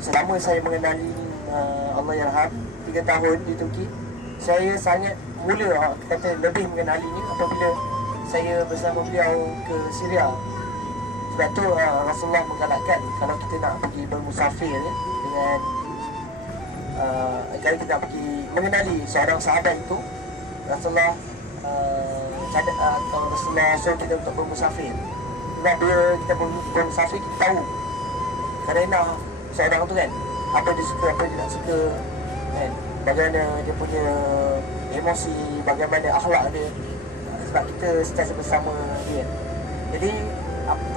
selama saya mengenali Allahyarham 3 tahun di Turki, saya sangat mula kata lebih mengenalinya apabila saya bersama beliau ke Syria. Sebab tu Rasulullah menggalakkan kalau kita nak pergi bermusafir dengan kalau kita nak pergi mengenali seorang sahabat itu, Rasulullah Rasulullah suruh kita untuk bermusafir. Sebab bila kita bermusafir, kita tahu kerana seorang tu kan, apa dia suka, apa dia tak suka kan, bagaimana dia punya emosi, bagaimana akhlak dia, sebab kita sentiasa bersama dia. Jadi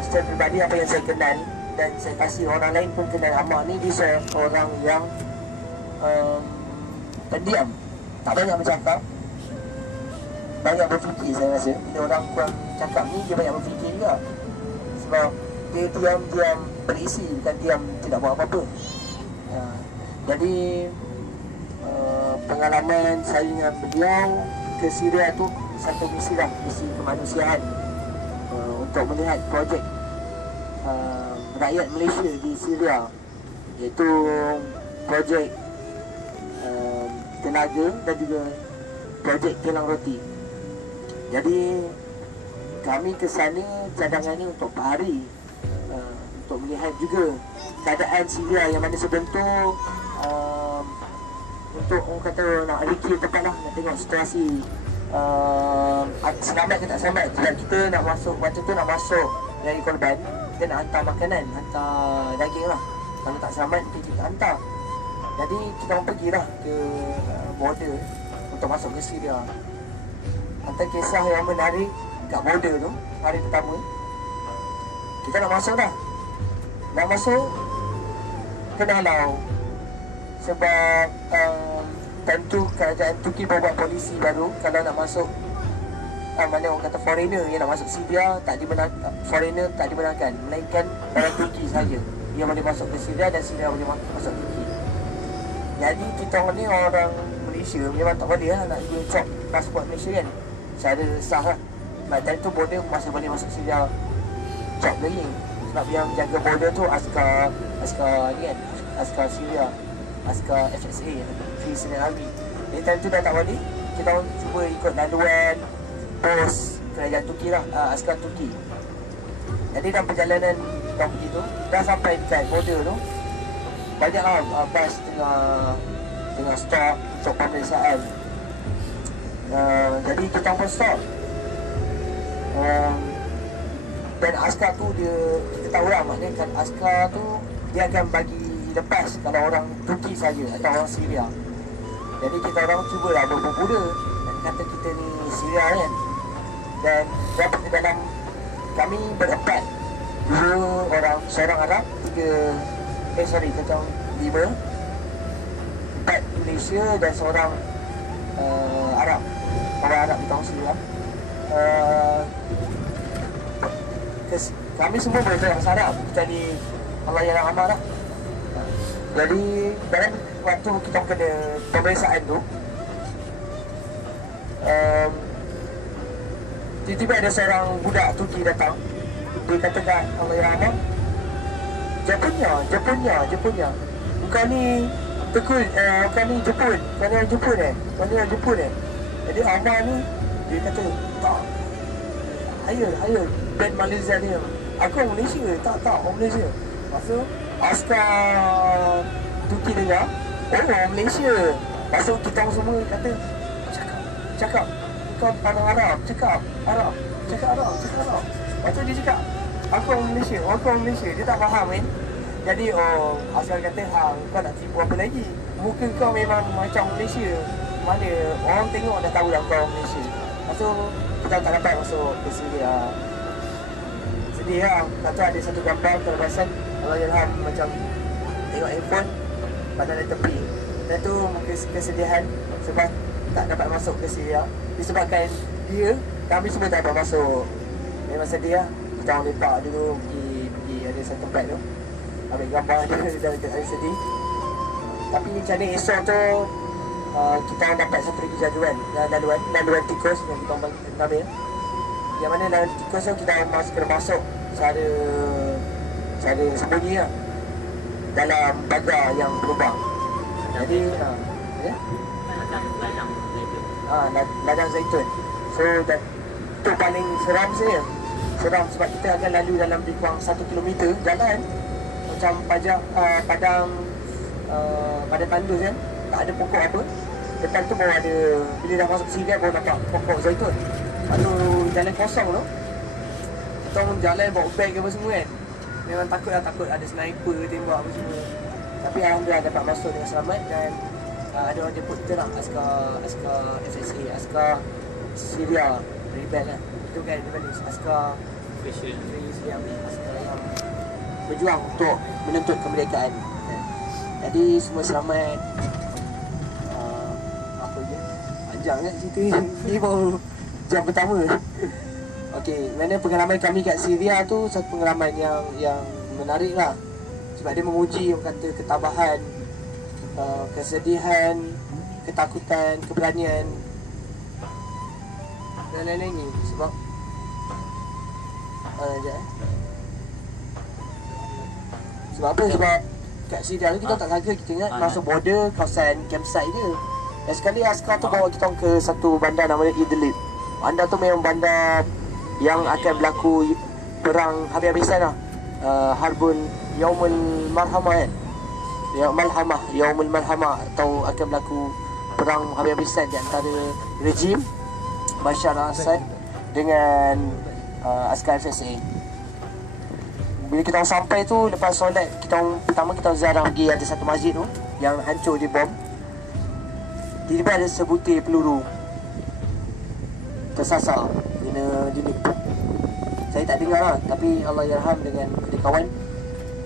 secara peribadi apa yang saya kenal dan saya kasih orang lain pun kenal Ammar ni, dia seorang yang pendiam, tak banyak bercakap, banyak berfikir. Saya rasa bila orang kurang cakap ni, dia banyak berfikir juga. Sebab dia diam-diam berisi, bukan diam tidak buat apa-apa. Jadi pengalaman saya dengan beliau ke Syria tu satu misi lah, misi kemanusiaan, untuk melihat projek rakyat Malaysia di Syria, iaitu projek tenaga dan juga projek kilang roti. Jadi kami ke sana cadangannya untuk berhari, untuk melihat juga keadaan Syria yang mana sebentuk, untuk orang kata nak review tempat lah, nak tengok situasi selamat ke tak selamat. Sebab kita nak masuk, waktu tu nak masuk dari korban, kita nak hantar makanan, hantar daging lah. Kalau tak selamat, kita hantar. Jadi kita orang pergilah ke border untuk masuk ke Syria. Antara kisah yang menarik kat border tu, hari pertama kita nak masuk dah. Nak masuk kena halau. Sebab tentu kerajaan Turki buat polisi baru kalau nak masuk, mana orang kata foreigner yang nak masuk Syria tak dibenarkan, foreigner tak dibenarkan, melainkan orang Turki saja yang boleh masuk ke Syria dan Syria boleh masuk Turki. Jadi kita orang ni orang Malaysia memang tak boleh lah nak cop pasport Malaysia kan, secara sah lah. Sebab time tu border masih boleh masuk Syria cop lagi. Sebab yang jaga border tu askar ni kan, askar Syria, askar FSA, Free Syrian Army. Jadi time tu dah tak boleh, kita orang cuba ikut laluan pos kerajaan Turki lah, askar Turki. Jadi dalam perjalanan kita pergi tu, dah sampai dekat border tu, banyak lah bas tengah stop untuk pemeriksaan. Jadi kita pun stop, dan askar tu kita tahu lah, maknanya kan askar tu dia akan bagi lepas kalau orang Turki saja atau orang Syria. Jadi kita orang cubalah berbuda dan kata kita ni Syria kan. Dan dapat di dalam kami berempat, 2 orang, seorang Arab, 5 4 Malaysia dan seorang Arab, orang Arab di tahun Syria. Kami semua berbahasa Arab kecuali Allahyarham Ammar lah. Jadi dalam waktu kita kena pemeriksaan tu, tiba-tiba ada seorang budak Turki datang. Dia kata kat Allahyarham Ammar, Japunya. Bukan ni Tekul, bukan ni Jepun. Bukan ni orang Jepun Jadi Ammar ni, dia kata, tak, hire band Malaysia ni. Aku orang Malaysia. Tak, orang Malaysia. Maksud askar Turki dengar, orang Malaysia. Maksud kita semua kata, cakap kau orang Arab, cakap Arab. Lepas tu dia cakap, aku orang Malaysia. Dia tak faham kan. Jadi askar kata, kau nak tipu apa lagi? Muka kau memang macam Malaysia. Mana orang tengok dah tahu lah kau orang Malaysia. Lepas tu kita tak dapat masuk ke Syria. Sedih lah. Lepas tu ada satu gambar terbasan Allahyarham macam tengok handphone pada di tepi. Dan tu mungkin kesedihan sebab tak dapat masuk ke Syria. Disebabkan kami semua tak dapat masuk. Memang sedih lah. Kita orang lepak dulu pergi ada satu tempat tu, ambil gambar dia dah sedih. Tapi macam ni esok tu kita dapat satu lagi laluan tikus yang kita ambil. Yang mana laluan tikus tu kita kena masuk cara sembunyi lah. dalam pagar yang berlubang. Jadi ya, ladang zaitun. So itu paling seram saya. Seram sebab kita akan lalu dalam lebih kurang 1 kilometer jalan macam padang pada tandus kan, tak ada pokok apa. Depan tu baru ada, bila dah masuk sini baru nampak pokok zaitun. Lalu jalan kosong tu, kita orang jalan bawa beg apa semua kan. Memang takut ada sniper tembak apa semua. Tapi alhamdulillah dapat masuk dengan selamat. Dan ada orang jemput kita lah, askar FSA, askar Syria rebel lah. Itu kan askar yang berjuang untuk menuntut kemerdekaan. Jadi semua selamat. Apa je? Panjang kan cerita ni. Ni baru jam pertama. Okey, mana pengalaman kami kat Syria tu satu pengalaman yang menarik lah. Sebab dia menguji orang kata ketabahan, kesedihan, ketakutan, keberanian dan lain-lain ni. Sebab sebab apa? Sebab kat Syria tu kita tak sangka, kita ingat masuk border, kawasan campsite je. Dan sekali askar tu bawa kita ke satu bandar namanya Idlib. Bandar tu memang bandar yang akan berlaku perang habis-habisan lah. Harbun Yaumul Malhamah kan, Yaumul Malhamah, atau akan berlaku perang habis-habisan di antara rejim Bashar al-Assad dengan askar FSA. Bila kita sampai tu, lepas solat, pertama kita ziarah pergi ada satu masjid tu yang hancur di bom. Tiba-tiba ada sebutir peluru tersasar kena dinding. Saya tak dengar lah, tapi Allah yarham dengan adik kawan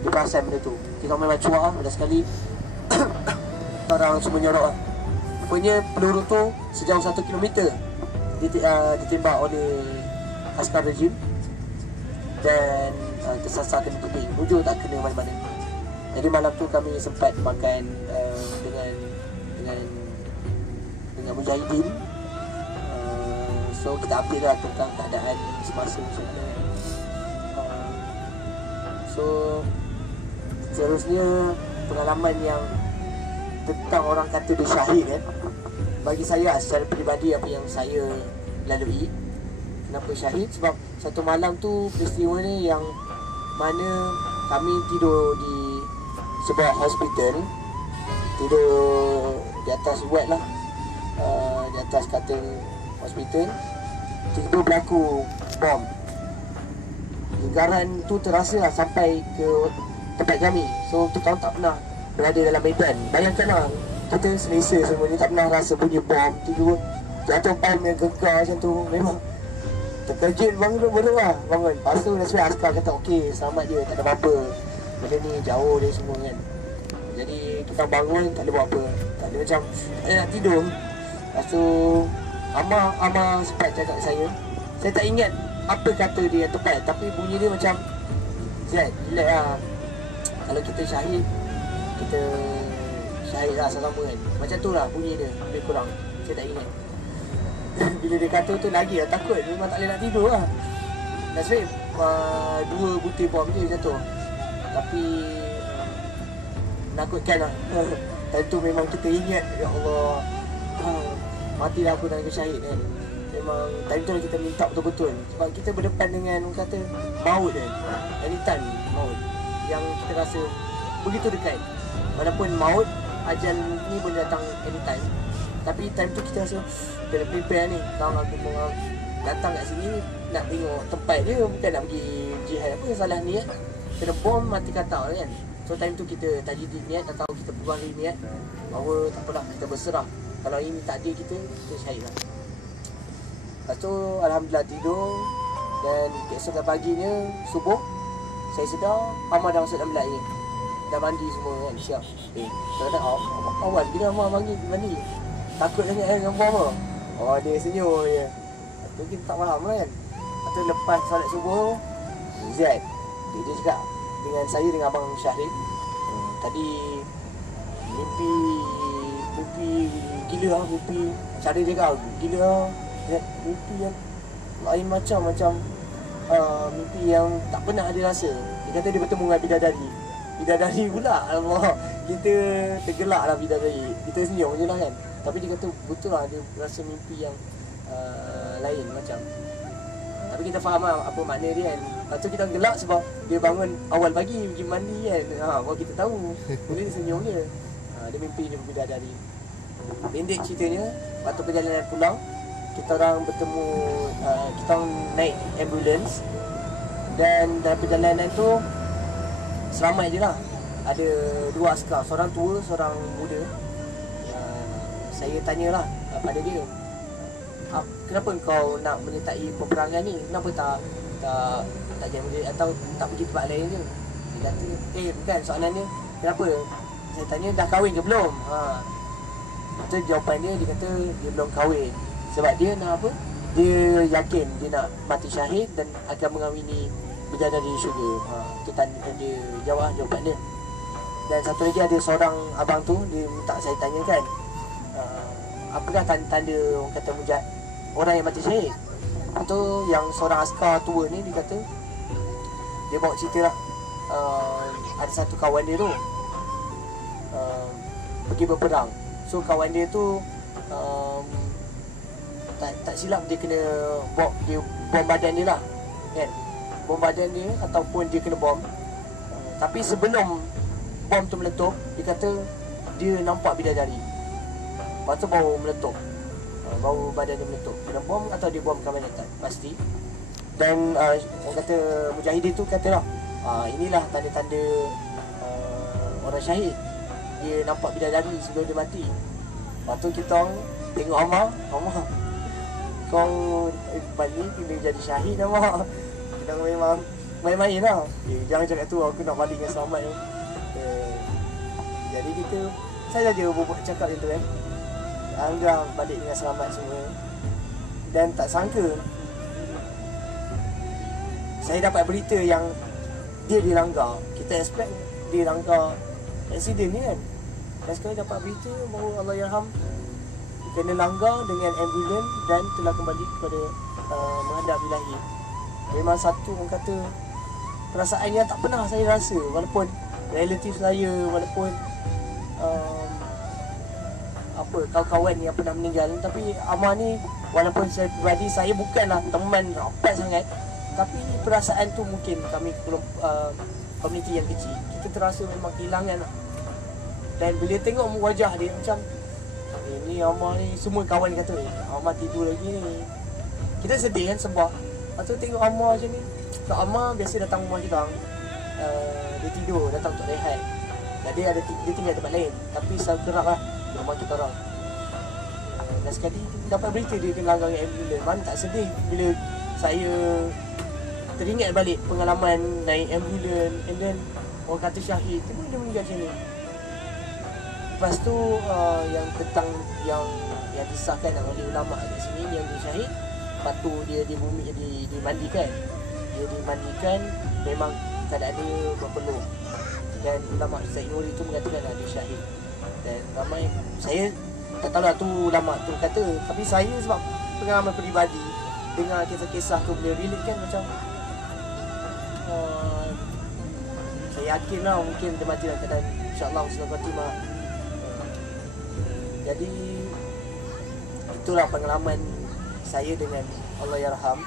dia perasan benda tu. Kita memang cuak lah, dah sekali orang semua nyorok lah. Rupanya peluru tu sejauh 1 kilometer ditembak oleh askar rejim dan tersasar kena tubing. Hujung tak kena mana-mana. Jadi malam tu kami sempat makan dengan mujahidin. So kita update lah tentang keadaan semasa macam. So seterusnya pengalaman yang tentang orang kata dia syahid kan. Bagi saya secara peribadi apa yang saya lalui, kenapa syahid? Sebab satu malam tu peristiwa ni yang mana kami tidur di sebuah hospital, tidur di atas ward lah, di atas katil hospital. Tiba-tiba berlaku bom. Gegaran tu terasa lah sampai ke tempat kami. So kita tak pernah berada dalam medan. Bayangkanlah, kita selesa semua ni, tak pernah rasa bunyi bom. Tiba-tiba jatuh bom yang gegar macam tu. Memang terkejut, bangun lah. Lepas tu nasib askar kata okey, selamat dia, tak ada apa-apa. Benda ni jauh dia semua kan. Jadi kita bangun tak ada buat apa. Tak ada macam nak tidur. Lepas tu Amar sempat cakap saya tak ingat apa kata dia tepat, tapi bunyi dia macam Zat, relax lah. Kalau kita syahid, kita syahid lah sama-sama kan. Macam tu lah bunyi dia, lebih kurang. Saya tak ingat. Bila dia kata tu lagi lah takut, memang tak boleh nak tidur lah. Nasib 2 butir bom je jatuh. Tapi menakutkan lah. Dan tu memang kita ingat, ya Allah, matilah aku dalam syahid kan. Memang time tu kita minta betul-betul. Sebab kita berdepan dengan orang kata maut kan. Anytime maut yang kita rasa begitu dekat. Walaupun maut, ajal ni boleh datang anytime. Tapi time tu kita rasa kena prepare ni. Kalau aku mau datang kat sini nak tengok tempat dia, bukan nak pergi jihad. Apa yang salah niat? Kena bom mati kata kan. So time tu kita tajdid niat, atau kita perubahan niat bahawa tak apalah, kita berserah. Kalau ini tak ada kita syahid lah. Lepas tu alhamdulillah tidur. Dan keesokan paginya subuh, saya sedar Amar dah masuk dalam bilik air, dah mandi semua kan, siap. Saya kata awal bila Amar mandi takut sangat dengan bom lah. Oh dia senyum je. Lepas tu kita tak faham kan. Lepas tu lepas solat subuh, Zat dia cakap dengan saya, dengan Abang Syahid, tadi mimpi gila lah, mimpi cara dia kau gila lah, mimpi yang lain macam mimpi yang tak pernah ada rasa. Dia kata dia bertemu dengan bidadari. bidadari pula. Allah, kita tergelak lah bidadari. Kita senyum je lah kan. Tapi dia kata betul lah, dia rasa mimpi yang lain macam. Tapi kita faham lah apa makna dia kan. Lepas tu kita gelak sebab dia bangun awal pagi pergi mandi kan. Baru kita tahu. Boleh dia senyum dia. Dia mimpi dia bidadari. Pendek ceritanya, waktu perjalanan pulang, kita orang bertemu, kita orang naik ambulans. Dan dalam perjalanan tu selamat je lah. Ada dua askar, seorang tua, seorang muda. Saya tanyalah pada dia, kenapa kau nak menyertai peperangan ni? Kenapa tak jadi atau tak pergi tempat lain je? Dia kata, bukan soalannya kenapa? Saya tanya dah kahwin ke belum? Itu jawapan dia kata dia belum kahwin. Sebab dia nak apa? Dia yakin dia nak mati syahid dan akan mengahwini bidadari di syurga. Itu dia jawab jawapan dia. Dan satu lagi ada seorang abang tu, dia minta saya tanyakan, apakah tanda orang kata orang yang mati syahid? Itu yang seorang askar tua ni, dia kata, dia bawa cerita lah, ada satu kawan dia tu pergi berperang. So kawan dia tu tak silap dia kena bom badan dia lah kan, bom badan dia ataupun dia kena bom. Tapi sebelum bom tu meletup, dia kata dia nampak bidadari. Lepas tu baru meletup, baru badan dia meletup. Kena bom atau dia bomkan badan, tak pasti. Dan orang kata mujahidin tu kata lah, inilah tanda-tanda orang syahid. Dia nampak bidadari sebelum dia mati. Lepas tu kita orang tengok Amar, kau balik kena jadi syahid Amar. Kita memang main-main lah. Jangan cakap tu aku nak balik dengan selamat tu. Jadi saya saja buat cakap macam tu kan. Alhamdulillah balik dengan selamat semua. Dan tak sangka saya dapat berita yang dia dilanggar. Kita expect dia langgar aksiden ni kan. Dan sekarang dapat berita bahawa Allahyarham kena langgar dengan ambulans dan telah kembali kepada menghadap ilahi. Memang satu orang kata perasaan yang tak pernah saya rasa, walaupun relatif saya, walaupun kawan-kawan yang pernah meninggal. Tapi Amar ni, walaupun saya pribadi, saya bukanlah teman rapat sangat, tapi perasaan tu mungkin kami komuniti yang kecil, kita terasa memang kehilangan lah. Dan bila tengok wajah dia macam ni Amar ni, semua kawan kata Amar tidur lagi ni. Kita sedih kan sebab lepas tu tengok Amar macam ni. Kak Amar biasa datang rumah kita orang, dia tidur, datang untuk rehat. Dan dia tinggal tempat lain, tapi selalu kerap lah di rumah kita orang. Dan sekali dapat berita dia kena langgar dengan ambulans. Mana tak sedih bila saya teringat balik pengalaman naik ambulans, and then orang kata syahid, tiba dia meninggal macam ni. Lepas tu yang tentang yang disahkan oleh ulama kat sini, yang dia syahid, batu dia dimandikan. Dia dimandikan, memang keadaan dia berpeluh. Dan ulama Syed Nuri tu mengatakan dia syahid. Dan ramai, saya tak tahu lah tu ulama tu kata, tapi saya sebab pengalaman peribadi dengar kisah-kisah tu, boleh relate kan macam saya yakin lah mungkin dia mati dalam keadaan insyaAllah husnul khatimah. Jadi itulah pengalaman saya dengan Allahyarham.